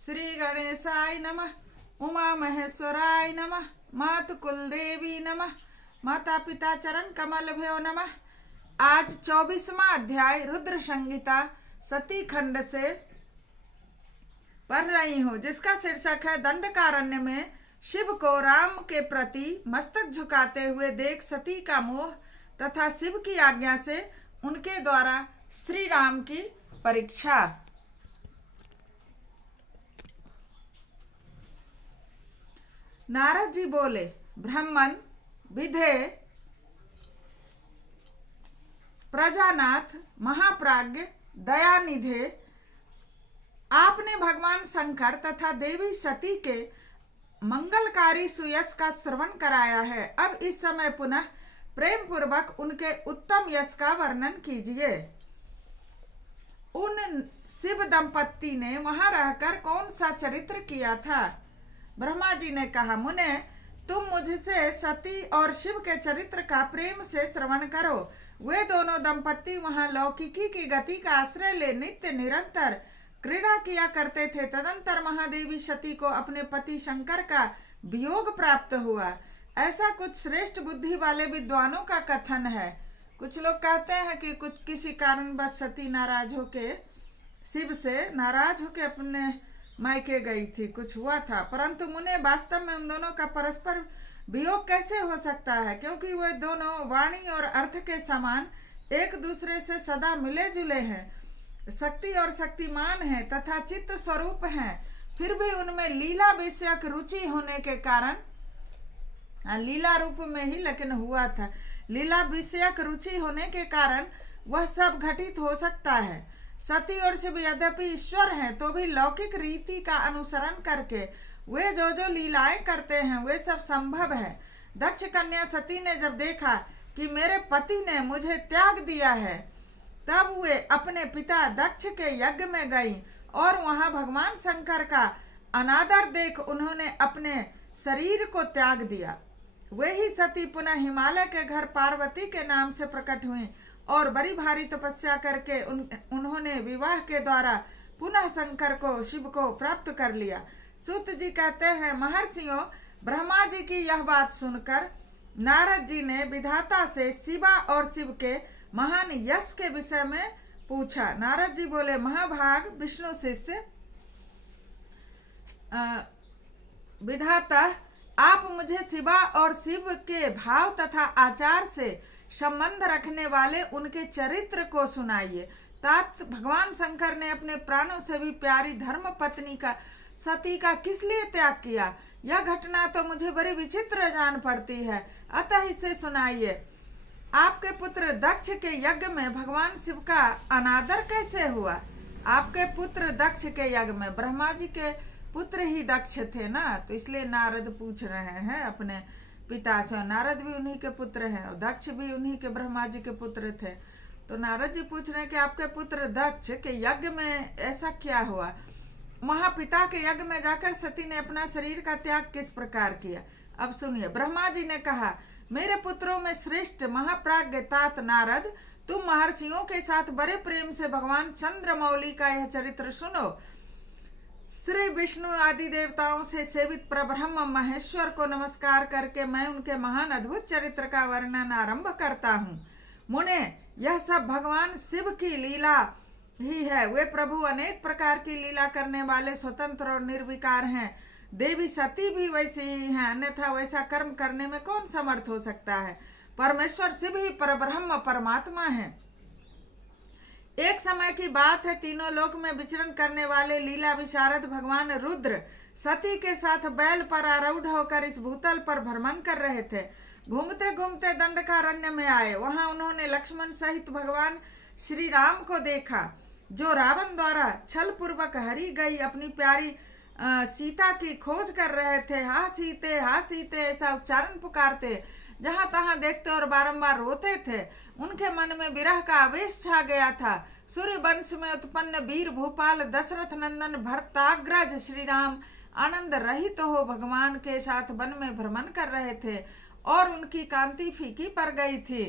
श्री गणेशाय नमः। उमा महेश्वराय नमः। मातु कुलदेवी नमः। माता पिता चरण कमल भ्यो नमः। आज 24वां अध्याय रुद्र संहिता सती खंड से पढ़ रही हूँ, जिसका शीर्षक है दंडकारण्य में शिव को राम के प्रति मस्तक झुकाते हुए देख सती का मोह तथा शिव की आज्ञा से उनके द्वारा श्री राम की परीक्षा। नारद जी बोले, ब्राह्मण विधे प्रजानाथ महाप्राज्ञ दयानिधे, आपने भगवान शंकर तथा देवी सती के मंगलकारी सुयश का श्रवण कराया है। अब इस समय पुनः प्रेम पूर्वक उनके उत्तम यश का वर्णन कीजिए। उन शिव दंपत्ति ने वहां रहकर कौन सा चरित्र किया था? ब्रह्मा जी ने कहा, मुने, तुम मुझसे सती और शिव के चरित्र का प्रेम से श्रवण करो। वे दोनों दंपत्ति वहां लौकिकी की गति का आश्रय ले नित्य निरंतर क्रीड़ा किया करते थे। तदंतर महादेवी सती को अपने पति शंकर का वियोग प्राप्त हुआ, ऐसा कुछ श्रेष्ठ बुद्धि वाले विद्वानों का कथन है। कुछ लोग कहते हैं कि कुछ किसी कारणवश सती नाराज होके शिव से नाराज होके अपने मायके गई थी, कुछ हुआ था। परंतु मुने, वास्तव में उन दोनों का परस्पर वियोग कैसे हो सकता है? क्योंकि वे दोनों वाणी और अर्थ के समान एक दूसरे से सदा मिले जुले हैं, शक्ति और शक्तिमान हैं तथा चित्त स्वरूप हैं। फिर भी उनमें लीला विषयक रुचि होने के कारण, लीला रूप में ही लेकिन हुआ था, लीला विषयक रुचि होने के कारण वह सब घटित हो सकता है। सती और शिव यद्यपि ईश्वर हैं, तो भी लौकिक रीति का अनुसरण करके वे जो जो लीलाएं करते हैं वे सब संभव है। दक्ष कन्या सती ने जब देखा कि मेरे पति ने मुझे त्याग दिया है, तब वे अपने पिता दक्ष के यज्ञ में गई और वहां भगवान शंकर का अनादर देख उन्होंने अपने शरीर को त्याग दिया। वे ही सती पुनः हिमालय के घर पार्वती के नाम से प्रकट हुई और बड़ी भारी तपस्या करके उन्होंने विवाह के द्वारा पुनः शंकर को, शिव को प्राप्त कर लिया। सूत जी कहते हैं, महर्षियों, ब्रह्मा जी की यह बात सुनकर नारद जी ने विधाता से शिवा और शिव के महान यश के विषय में पूछा। नारद जी बोले, महाभाग विष्णु शिष्य विधाता, आप मुझे शिवा और शिव के भाव तथा आचार से संबंध रखने वाले उनके चरित्र को सुनाइए। तात भगवान शंकर ने अपने प्राणों से भी प्यारी धर्म पत्नी का सती का किस लिए त्याग किया? यह घटना तो मुझे बड़ी विचित्र जान पड़ती है, अतः इसे सुनाइए। आपके पुत्र दक्ष के यज्ञ में भगवान शिव का अनादर कैसे हुआ? आपके पुत्र दक्ष के यज्ञ में, ब्रह्मा जी के पुत्र ही दक्ष थे ना, तो इसलिए नारद पूछ रहे हैं अपने पिता से। नारद भी उन्हीं के पुत्र हैं और दक्ष भी उन्हीं के ब्रह्मा जी के पुत्र थे। तो नारद जी पूछ रहे हैं कि आपके पुत्र दक्ष के यज्ञ में ऐसा क्या हुआ? वहां पिता के यज्ञ में जाकर सती ने अपना शरीर का त्याग किस प्रकार किया? अब सुनिए। ब्रह्मा जी ने कहा, मेरे पुत्रों में श्रेष्ठ महाप्राज्ञ तात नारद, तुम महर्षियों के साथ बड़े प्रेम से भगवान चंद्रमौली का यह चरित्र सुनो। श्री विष्णु आदि देवताओं से सेवित प्रब्रह्म महेश्वर को नमस्कार करके मैं उनके महान अद्भुत चरित्र का वर्णन आरंभ करता हूँ। मुने, यह सब भगवान शिव की लीला ही है। वे प्रभु अनेक प्रकार की लीला करने वाले स्वतंत्र और निर्विकार हैं। देवी सती भी वैसे ही हैं, अन्यथा वैसा कर्म करने में कौन समर्थ हो सकता है? परमेश्वर शिव ही परब्रह्म परमात्मा है। एक समय की बात है, तीनों लोक में विचरण करने वाले लीला विशारद भगवान रुद्र सती के साथ बैल पर आरूढ़ होकर इस भूतल पर भ्रमण कर रहे थे। घूमते घूमते दंडकारण्य में आए। वहां उन्होंने लक्ष्मण सहित भगवान श्री राम को देखा, जो रावण द्वारा छल पूर्वक हरी गई अपनी प्यारी सीता की खोज कर रहे थे। हा सीते ऐसा उच्चारण पुकारते, जहां तहां देखते और बारंबार रोते थे। उनके मन में विरह का आवेश छा गया था। सूर्य वंश में उत्पन्न वीर भूपाल दशरथ नंदन भरताग्रज श्री राम आनंद रहित हो भगवान के साथ वन में भ्रमण कर रहे थे और उनकी कांति फीकी पड़ गई थी।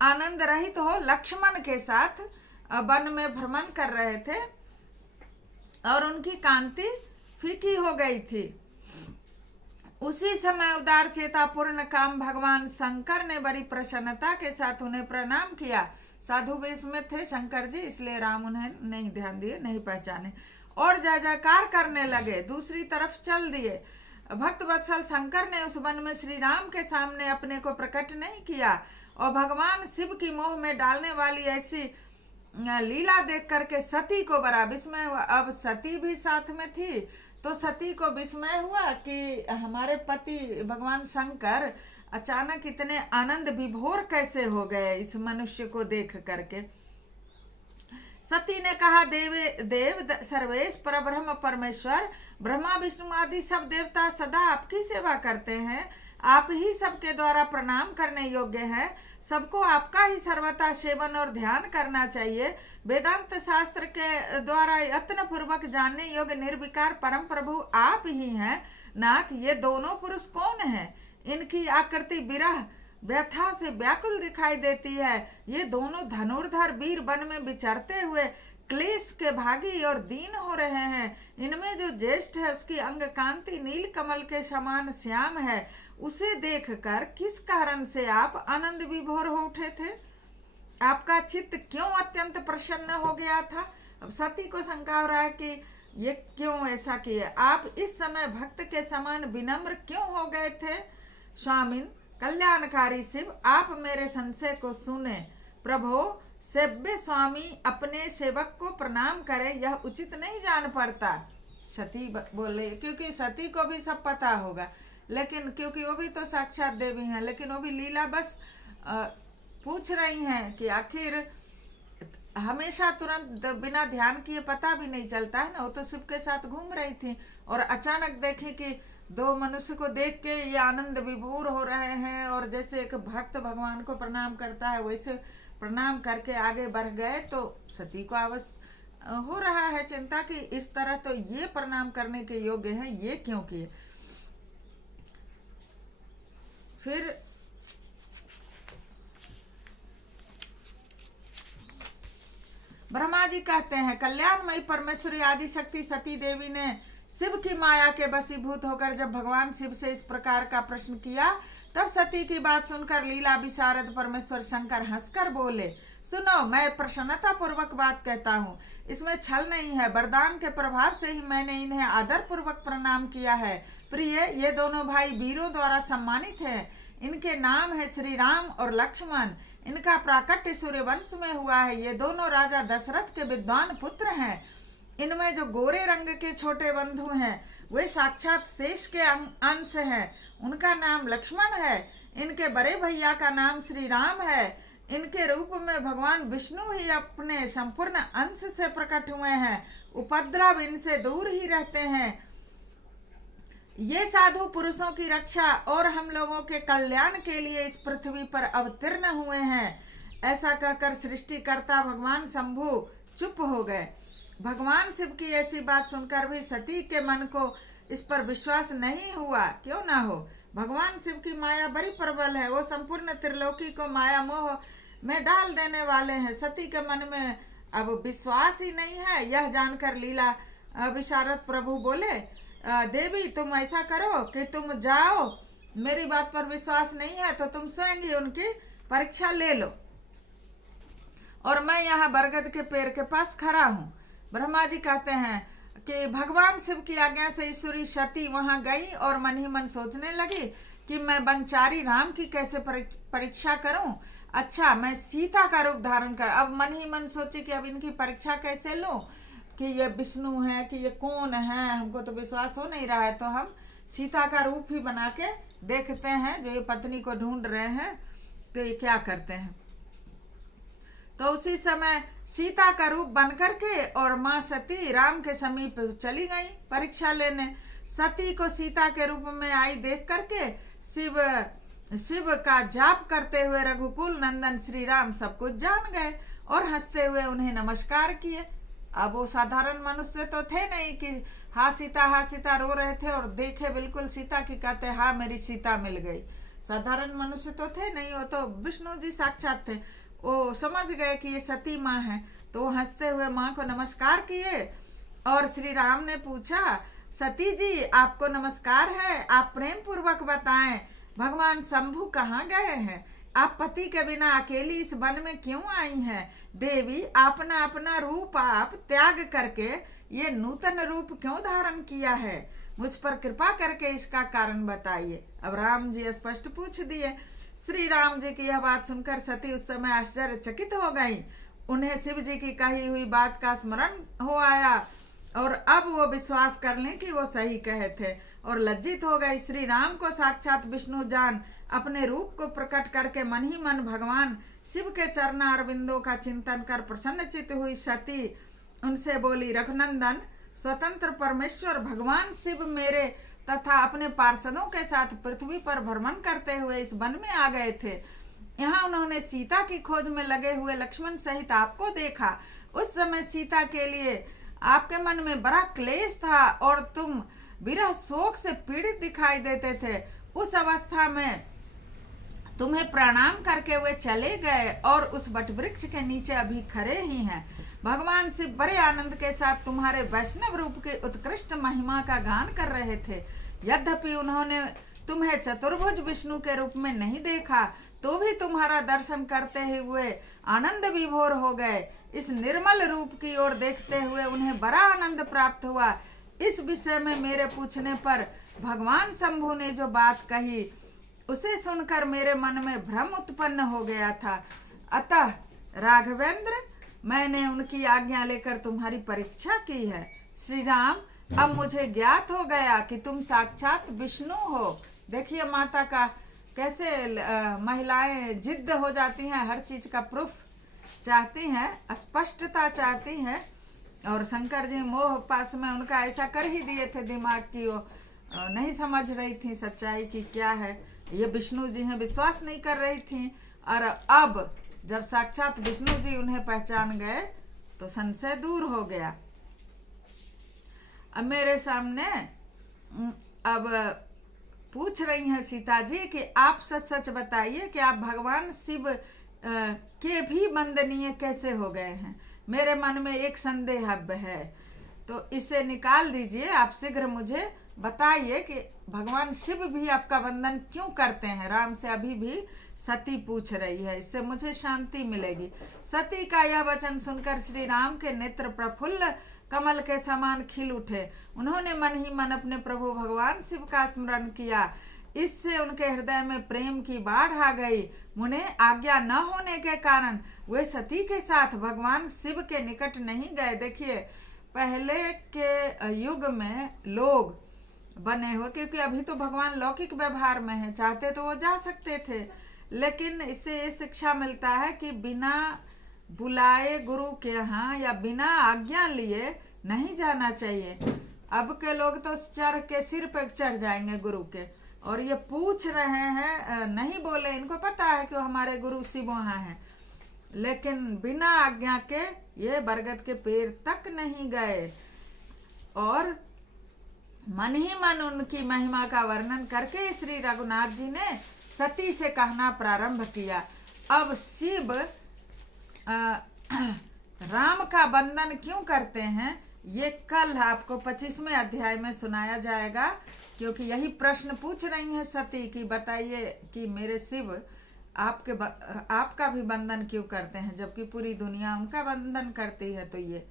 आनंद रहित हो लक्ष्मण के साथ वन में भ्रमण कर रहे थे। और उनकी कांति फीकी हो गई थी। उसी समय उदार चेता पूर्ण काम भगवान शंकर ने बड़ी प्रसन्नता के साथ उन्हें प्रणाम किया। साधु वेश में थे शंकर जी, इसलिए राम उन्हें नहीं ध्यान दिए, नहीं पहचाने और जय जयकार करने लगे, दूसरी तरफ चल दिए। भक्त वत्सल शंकर ने उस वन में श्री राम के सामने अपने को प्रकट नहीं किया और भगवान शिव की मोह में डालने वाली ऐसी लीला देख करके सती को बड़ा विस्मय हुआ। अब सती भी साथ में थी तो सती को विस्मय हुआ कि हमारे पति भगवान शंकर अचानक इतने आनंद विभोर कैसे हो गए इस मनुष्य को देख करके। सती ने कहा, देव सर्वेश परब्रह्म परमेश्वर ब्रह्मा विष्णु आदि सब देवता सदा आपकी सेवा करते हैं, आप ही सबके द्वारा प्रणाम करने योग्य हैं, सबको आपका ही सर्वथा सेवन और ध्यान करना चाहिए। वेदांत शास्त्र के द्वारा यत्न पूर्वक जानने योग्य निर्विकार परम प्रभु आप ही हैं। नाथ, ये दोनों पुरुष कौन हैं? इनकी आकृति विरह व्यथा से व्याकुल दिखाई देती है। ये दोनों धनुर्धर वीर वन में विचरते हुए क्लेश के भागी और दीन हो रहे हैं। इनमें जो ज्येष्ठ है उसकी अंग कांति नील कमल के समान श्याम है, उसे देखकर किस कारण से आप आनंद विभोर हो उठे थे? आपका चित्त क्यों अत्यंत प्रसन्न हो गया था? अब सती को शंका हो रहा है कि ये क्यों ऐसा किए, आप इस समय भक्त के समान विनम्र क्यों हो गए थे? स्वामिन कल्याणकारी शिव, आप मेरे संशय को सुने। प्रभो, सेव्य स्वामी अपने सेवक को प्रणाम करे, यह उचित नहीं जान पड़ता। सती बोले, क्योंकि सती को भी सब पता होगा, लेकिन क्योंकि वो भी तो साक्षात देवी हैं, लेकिन वो भी लीला बस पूछ रही हैं कि आखिर हमेशा तुरंत बिना ध्यान किए पता भी नहीं चलता है ना। वो तो शिव के साथ घूम रही थी और अचानक देखे कि दो मनुष्य को देख के ये आनंद विभोर हो रहे हैं और जैसे एक भक्त भगवान को प्रणाम करता है वैसे प्रणाम करके आगे बढ़ गए। तो सती को अवश्य हो रहा है चिंता कि इस तरह तो ये प्रणाम करने के योग्य हैं, ये क्यों किए। फिर ब्रह्मा जी कहते हैं, कल्याणमयी परमेश्वरी आदि शक्ति सती देवी ने शिव की माया के वशीभूत होकर जब भगवान शिव से इस प्रकार का प्रश्न किया, तब सती की बात सुनकर लीला विशारद परमेश्वर शंकर हंसकर बोले, सुनो, मैं प्रसन्नता पूर्वक बात कहता हूँ, इसमें छल नहीं है। वरदान के प्रभाव से ही मैंने इन्हें आदर पूर्वक प्रणाम किया है। प्रिय, ये दोनों भाई वीरों द्वारा सम्मानित हैं। इनके नाम है श्री राम और लक्ष्मण। इनका प्राकट्य सूर्यवंश में हुआ है। ये दोनों राजा दशरथ के विद्वान पुत्र हैं। इनमें जो गोरे रंग के छोटे बंधु हैं वे साक्षात शेष के अंश हैं, उनका नाम लक्ष्मण है। इनके बड़े भैया का नाम श्री राम है। इनके रूप में भगवान विष्णु ही अपने संपूर्ण अंश से प्रकट हुए हैं। उपद्रव इनसे दूर ही रहते हैं। ये साधु पुरुषों की रक्षा और हम लोगों के कल्याण के लिए इस पृथ्वी पर अवतीर्ण हुए हैं। ऐसा कहकर सृष्टिकर्ता भगवान शंभु चुप हो गए। भगवान शिव की ऐसी बात सुनकर भी सती के मन को इस पर विश्वास नहीं हुआ। क्यों ना हो, भगवान शिव की माया बड़ी प्रबल है। वो संपूर्ण त्रिलोकी को माया मोह में डाल देने वाले हैं। सती के मन में अब विश्वास ही नहीं है। यह जानकर लीला विशारद प्रभु बोले, देवी, तुम ऐसा करो कि तुम जाओ, मेरी बात पर विश्वास नहीं है तो तुम स्वयं ही उनकी परीक्षा ले लो और मैं यहाँ बरगद के पेड़ के पास खड़ा हूँ। ब्रह्मा जी कहते हैं कि भगवान शिव की आज्ञा से ईश्वरी सती वहां गई और मन ही मन सोचने लगी कि मैं वनचारी राम की कैसे परीक्षा करूं। अच्छा, मैं सीता का रूप धारण कर, अब मन ही मन सोची कि अब इनकी परीक्षा कैसे लूं कि ये विष्णु है कि ये कौन है, हमको तो विश्वास हो नहीं रहा है। तो हम सीता का रूप ही बना के देखते हैं, जो ये पत्नी को ढूंढ रहे हैं तो ये क्या करते हैं। तो उसी समय सीता का रूप बन करके और माँ सती राम के समीप चली गई परीक्षा लेने। सती को सीता के रूप में आई देख करके शिव का जाप करते हुए रघुकुल नंदन श्री राम सब कुछ जान गए और हंसते हुए उन्हें नमस्कार किए। अब वो साधारण मनुष्य तो थे नहीं कि हाँ सीता रो रहे थे और देखे बिल्कुल सीता की, कहते हाँ मेरी सीता मिल गई। साधारण मनुष्य तो थे नहीं, वो तो विष्णु जी साक्षात थे। वो समझ गए कि ये सती माँ है तो वो हंसते हुए माँ को नमस्कार किए और श्री राम ने पूछा, सती जी आपको नमस्कार है, आप प्रेम पूर्वक बताएं भगवान शंभु कहाँ गए हैं? आप पति के बिना अकेली इस वन में क्यों आई हैं? देवी अपना अपना रूप आप त्याग करके ये नूतन रूप क्यों धारण किया है? मुझ पर कृपा करके इसका कारण बताइए। अब राम जी स्पष्ट पूछ दिए। श्री राम जी की यह बात सुनकर सती उस समय आश्चर्यचकित हो गई। उन्हें शिव जी की कही हुई बात का स्मरण हो आया और अब वो विश्वास कर लें कि वो सही कहे थे और लज्जित हो गई। श्री राम को साक्षात विष्णु जान अपने रूप को प्रकट करके मन ही मन भगवान शिव के चरणारविंदों का चिंतन कर प्रसन्नचित्त हुई सती उनसे बोली, रघुनंदन स्वतंत्र परमेश्वर भगवान शिव मेरे तथा अपने पार्षदों के साथ पृथ्वी पर भ्रमण करते हुए इस वन में आ गए थे। यहाँ उन्होंने सीता की खोज में लगे हुए लक्ष्मण सहित आपको देखा। उस समय सीता के लिए आपके मन में बड़ा क्लेश था और तुम विरह शोक से पीड़ित दिखाई देते थे। उस अवस्था में तुम्हें प्रणाम करके वे चले गए और उस वटवृक्ष के नीचे अभी खड़े ही हैं। भगवान शिव बड़े आनंद के साथ तुम्हारे वैष्णव रूप के उत्कृष्ट महिमा का गान कर रहे थे। यद्यपि उन्होंने तुम्हें चतुर्भुज विष्णु के रूप में नहीं देखा तो भी तुम्हारा दर्शन करते हुए आनंद विभोर हो गए। इस निर्मल रूप की ओर देखते हुए उन्हें बड़ा आनंद प्राप्त हुआ। इस विषय में मेरे पूछने पर भगवान शंभु ने जो बात कही उसे सुनकर मेरे मन में भ्रम उत्पन्न हो गया था। अतः राघवेंद्र मैंने उनकी आज्ञा लेकर तुम्हारी परीक्षा की है। श्री राम अब मुझे ज्ञात हो गया कि तुम साक्षात विष्णु हो। देखिए माता का कैसे महिलाएं जिद्द हो जाती हैं, हर चीज का प्रूफ चाहती हैं, स्पष्टता चाहती हैं। और शंकर जी मोह पास में उनका ऐसा कर ही दिए थे दिमाग की वो नहीं समझ रही थी सच्चाई की क्या है। ये विष्णु जी हैं, विश्वास नहीं कर रही थी। और अब जब साक्षात विष्णु जी उन्हें पहचान गए तो संशय दूर हो गया। अब मेरे सामने अब पूछ रही हैं सीता जी कि आप सच सच बताइए कि आप भगवान शिव के भी वंदनीय कैसे हो गए हैं? मेरे मन में एक संदेह है तो इसे निकाल दीजिए। आप शीघ्र मुझे बताइए कि भगवान शिव भी आपका वंदन क्यों करते हैं? राम से अभी भी सती पूछ रही है, इससे मुझे शांति मिलेगी। सती का यह वचन सुनकर श्री राम के नेत्र प्रफुल्ल कमल के समान खिल उठे। उन्होंने मन ही मन अपने प्रभु भगवान शिव का स्मरण किया। इससे उनके हृदय में प्रेम की बाढ़ आ गई। उन्हें आज्ञा न होने के कारण वे सती के साथ भगवान शिव के निकट नहीं गए। देखिए पहले के युग में लोग बने हुए, क्योंकि अभी तो भगवान लौकिक व्यवहार में है, चाहते तो वो जा सकते थे, लेकिन इससे ये शिक्षा मिलता है कि बिना बुलाए गुरु के यहाँ या बिना आज्ञा लिए नहीं जाना चाहिए। अब के लोग तो चढ़ के सिर पे चढ़ जाएंगे गुरु के, और ये पूछ रहे हैं, नहीं बोले, इनको पता है कि हमारे गुरु शिव वहाँ हैं, लेकिन बिना आज्ञा के ये बरगद के पेड़ तक नहीं गए और मन ही मन उनकी महिमा का वर्णन करके श्री रघुनाथ जी ने सती से कहना प्रारंभ किया। अब शिव राम का वंदन क्यों करते हैं ये कल आपको 25वें अध्याय में सुनाया जाएगा, क्योंकि यही प्रश्न पूछ रही हैं सती कि बताइए कि मेरे शिव आपका भी वंदन क्यों करते हैं जबकि पूरी दुनिया उनका वंदन करती है। तो ये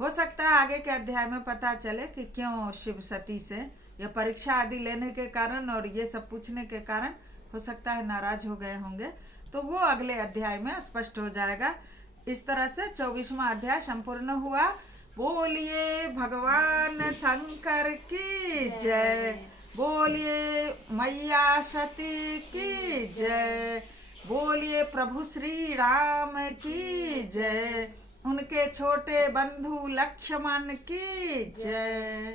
हो सकता है आगे के अध्याय में पता चले कि क्यों शिव सती से यह परीक्षा आदि लेने के कारण और ये सब पूछने के कारण हो सकता है नाराज हो गए होंगे, तो वो अगले अध्याय में स्पष्ट हो जाएगा। इस तरह से 24वां अध्याय संपूर्ण हुआ। बोलिए भगवान शंकर की जय, बोलिए मैया सती की जय, बोलिए प्रभु श्री राम की जय, उनके छोटे बंधु लक्ष्मण की जय।